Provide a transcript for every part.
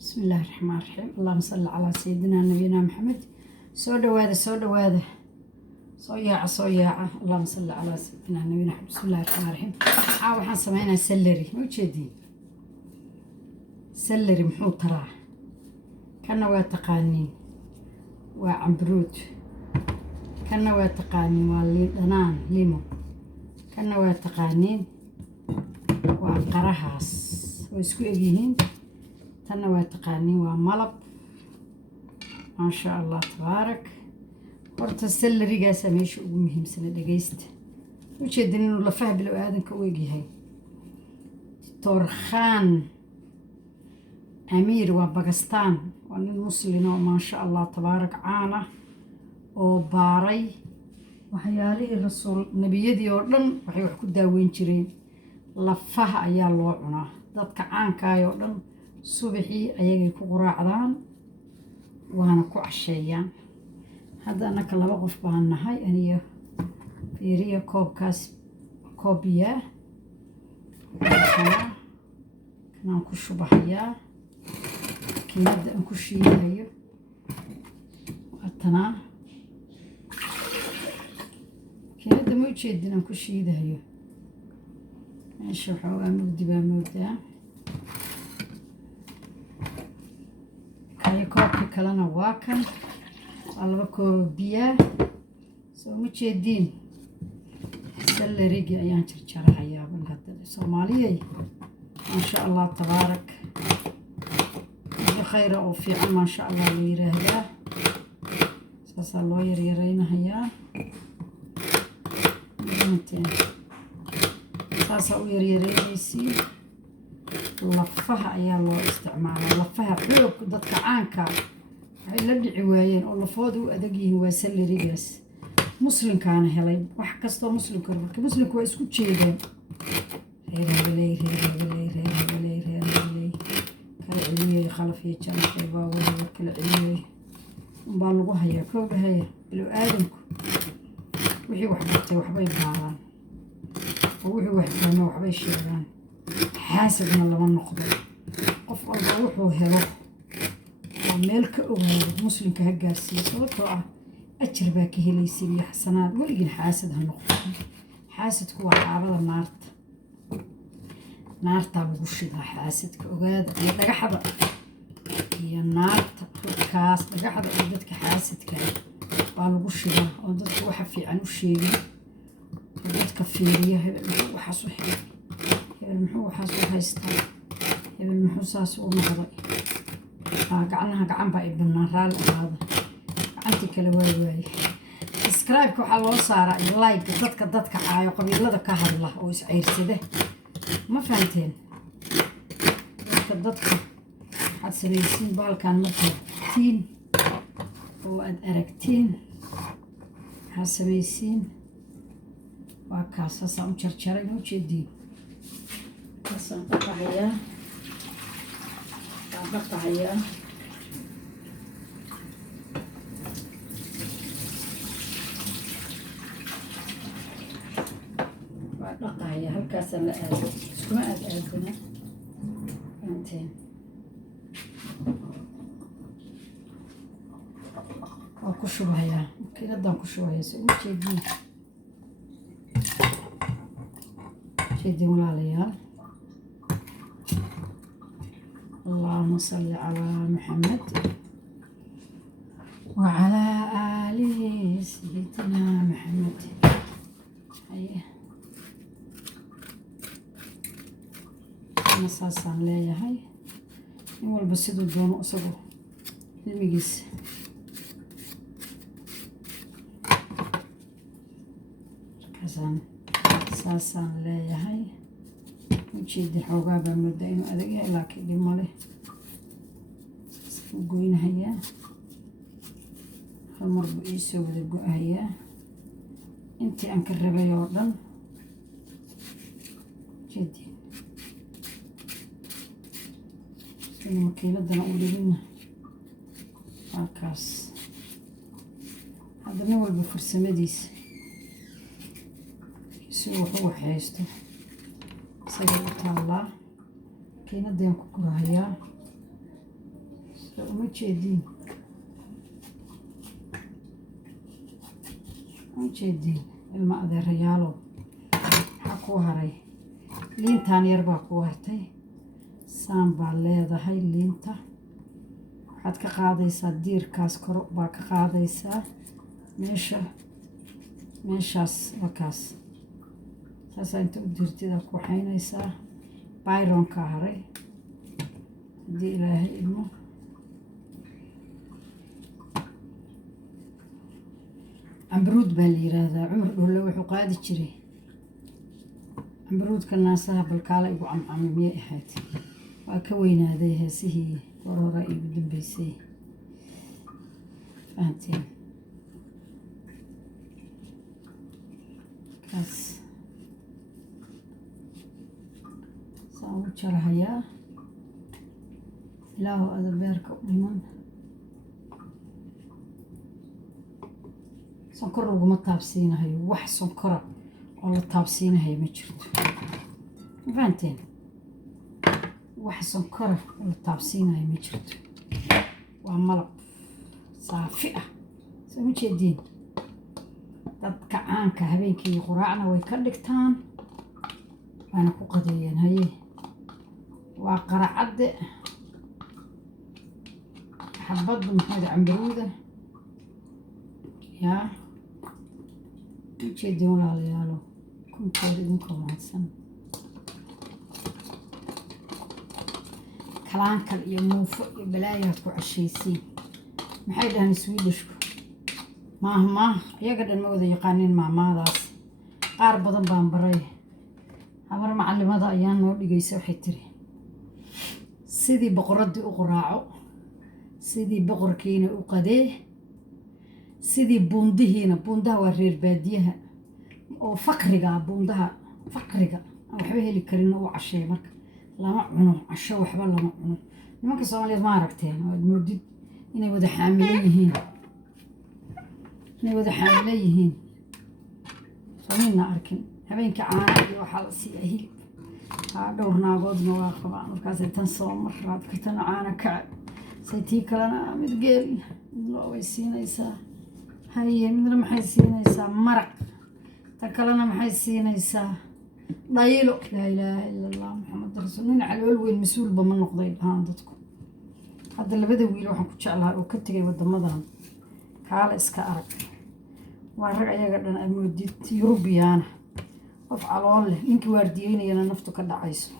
بسم الله الرحمن الرحيم. اللهم صل على سيدنا نبينا محمد. سو دواده صياعة اللهم صل على سيدنا نبينا محمد. بسم الله الرحمن الرحيم. waxaan sameynaa celery ma ujeedin celery muxuu taraa kana waa taqaaniin waa camburuud kana waa taqaaniin waa liin dhanaan limo kana waa taqaaniin waa qarahaas way isku egyihiin تنا واتقاني وملب ما شاء الله تبارك horta celerygaas meesha ugu muhiimsan dhageysta ujeedin inuu lafaha bilow aadanka u egyahay Torkhan Amir waa Pakistan waa nin muslim oo ma sha Allah tabaarak caana oo baaray waxyaalihii rasuul nabiyadii oo dhan waxay wax ku daaweyn jireen lafaha ayaa loo cunaa dadka caanka ah oo dhan subaxii ayagay ku quraacdaan waana ku casheeyaan hadda anaka laba qof baan nahay aniga fiiriya koobkaas koobiya kanaan ku shubahayaa kiimada aan ku shiidayo watanaa kiimada ma ujeedin aan ku shiidayo meesha waxoogaa mugdi baa moodaa koobka kalena waa kan waa laba koob biyo soo ma jeedin celeryga ayaan jarjarayaa bal hadda Soomaaliyay ma sha Allah tabaarak khayra oo fiican ma sha Allah la yiraahdaa saasa loo yaryareynayaa saasa u yaryareynaysi lafaha ayaa loo isticmaalaa lafaha xoog dadka caanka waxay la dhici waayeen oo lafoodu u adag yihiin waa celerygaas muslimkaana helay wax kastoo muslimka waa isku jeedaan reer kala celiyay khalaf iyo jalafay waa wada kala celiyay baa lagu hayaa koobahay bilow aadanku wixii wax bartay waxbay baaraan oo wixii wax fahmay waxbay sheegaan حاسبنا لما نقضي قف الله وحو هلو وميلك أغير مسلم كهجارسي صوته أجربك هلي سيبي حسنات ولقين حاسد هنقضي حاسد هو عابد نارت بوشدها حاسد كأغاد لقى حدا هي نارت كاس لقى حدا عدتك حاسد كان بالوشدها عدتك وحفي عنو شيء عدتك فيريه وحصوحي المحو حاسو هايستا المحو ساسو نقضي قعناها قعن با ابن رال هذا قعنتي كلا واي سبسكرايب waxaa loo saaraa like dadka caayo qabiilada ka hadla oo is ciirsade ma fahanteen dadka had sameeyeen baalkan markii tiin oo aad aragtiin ha sameeyeen waa kaasasa u jarjaray u jeedin صنطقها طبقها وطبقها هالكاسة لا ما أدنا فهمتين وكشوها يا كده دام كشوها يا سوي شدي ولا ليال اللهم صل على محمد وعلى آله سيدنا محمد هيا أنا صاصا ليا هاي يقول بس يدو دون أصبه المجلس كذا صاصا ليا هاي وجيد الحوغابة مدين أدقى لكن دي ماله وقوين هيا خمر بإيسو بدقو هيا انتي أنكر ربا يوردن جدي المكيلة دانا أولينا هاكاس هذا نوال بفرسة مديس يسوي هو حيسته سيدي الله كينا دين كوكوهايا uma jeediin ilma adeerayaalow maxaa kuu haray liintaan yar baa kuu hartay saan baa leedahay liinta waxaad ka qaadaysaa diirkaas kor baa ka qaadaysaa meeshaas wakaas saasaa inta u diirtida ku waxaynaysaa bayronkaa haray haddii ilaahay idmo cambaruud baa la yiraahdaa cumar dholle wuxuu qaadi jiray cambaruudka naasaha balkaala igu camcami miyay ahayd waa ka weynaaday heesihii goor hore igu dambeysay fahanteen kaas saan u jarahayaa ilaahu adabeerka u dhiman sonkor laguma taabsiinahayo wax sonkora oo la taabsiinahayo ma jirto ma fahanteen wax sonkora oo la taabsiinahayo ma jirto waa malab saafi ah soo ma jeediin dadka caanka habeenkii quraacna way ka dhigtaan waana ku qadeeyeen haye waa qaracadde xabaddu maxamed cambaruuda yaa ujeedin walaalayaalo kunteeda idinka mahadsan kalaankal iyo muufo iyo balaayaad ku cashaysiin maxay dhahaan swedishku maah iyaga dhan ma wada yaqaanin maamaadaas qaar badan baan baray habar macalimada ayaan noo dhigaysa waxay tiri sidii boqoradii u quraaco sidii boqorkiina u qadee sidii buundaha waa reer baadiyaha oo faqriga aan waxba heli karin oo u casheey marka lama cuno casho waxba lama cuno nimanka Soomaaliyeed ma aragteen waad moodid inay wada xaamilo yihiin soomina arkin habeenka caana iyo waxaa la siiyaa hilib dhowr naagoodna waa qabaa markaasay tan soo marraad kartana caana kaca saytii kalena mid geel loo way siinaysaa haye midna maxay siinaysaa maraq tan kalena maxay siinaysaa dhaylo laa ilaaha ila allah maxamed rasuul nin calool weyn mas-uulba ma noqday dhahaan dadku hadda labada wiil waxaan ku jeclahay oo ka tegay wadamadan kaala iska arag waa rag ayaga dhan aad moodid yurubiyaana qof calool leh ninkii waardiyeynayana naftu ka dhacayso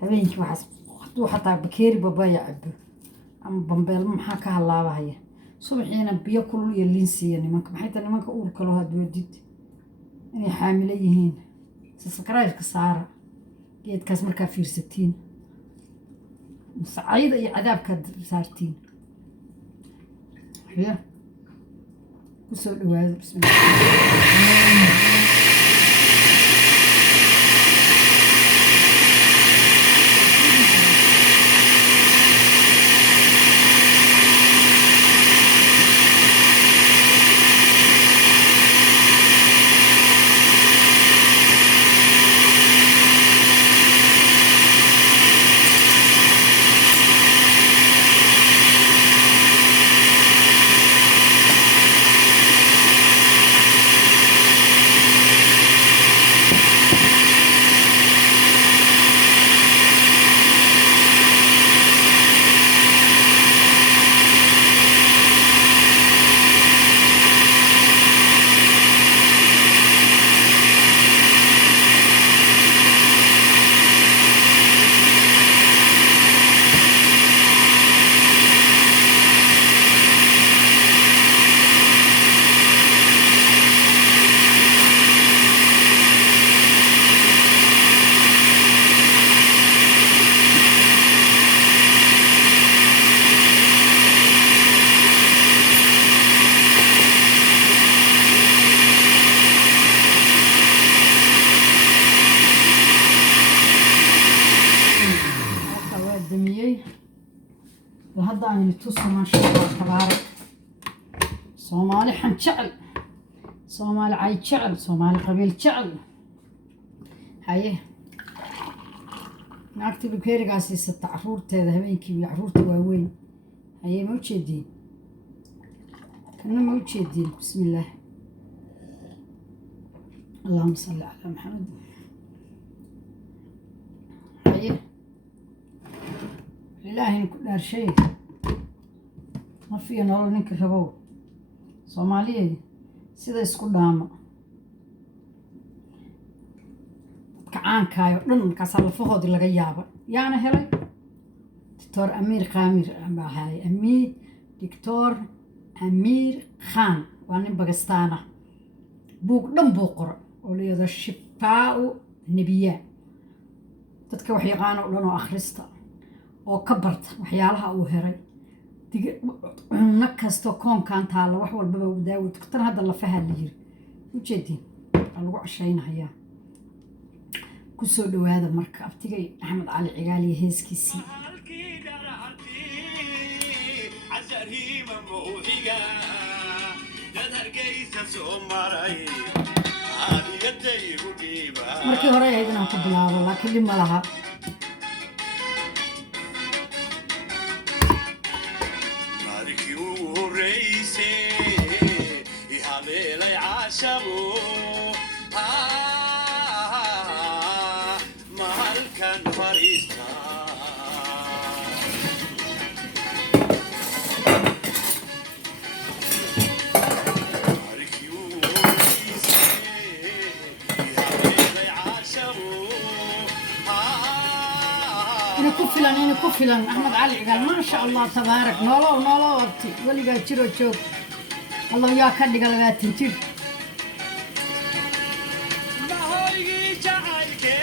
habeenkii waxaas hadduu xataa bakeeri babaya cabo ama bambeelmo maxaa ka halaabahaya subaxiina biyo kulul iyo liin siiya nimanka maxay tahay nimanka uurka loo had moodid inay xaamilo yihiin subscribe-ka saara geedkaas markaa fiirsatiin sacayda iyo cadaabkaad saartiin ya kusoo dhawaado bismillah hadda aan tuso maasha Allah tabaarak Soomaali xan jecel Soomaali ay jecel Soomaali qabiil jecel haye naagta bukeerigaasi sata caruurteeda habeenkii iyo caruurta waaweyn هي موجودين كنا موجودين بسم الله اللهم صل على محمد هي إلهي كل شيء ما في نور نك ربو Soomaaliyeed sida isku dhaama kacaankaayo dhan markaas lafahoodii laga yaaba yaana helay Dr. Amiir Khamir baa helay Dr. Amiir Khan waa nin Bagastaana buug dhan buu qoray oo leeyahay shifaa'u nabiya dadka wax yaqaan oo dhan oo akhrista oo ka barta waxyaalaha uu heray nakasto koonkan taalo wax walba uu daawo doctor hadda la fahaliyo u jeedin lagu cashaynayaa ku soo dhawaada marka abtigay Axmed Cali Cigaali heeskiisii markii hore aydan aan ku bilaabo laakiin ma laha أنا كفلان أحمد علي قال ما شاء الله تبارك نولو ولي قال شيرو شوف الله يا كدي قال لا تنتج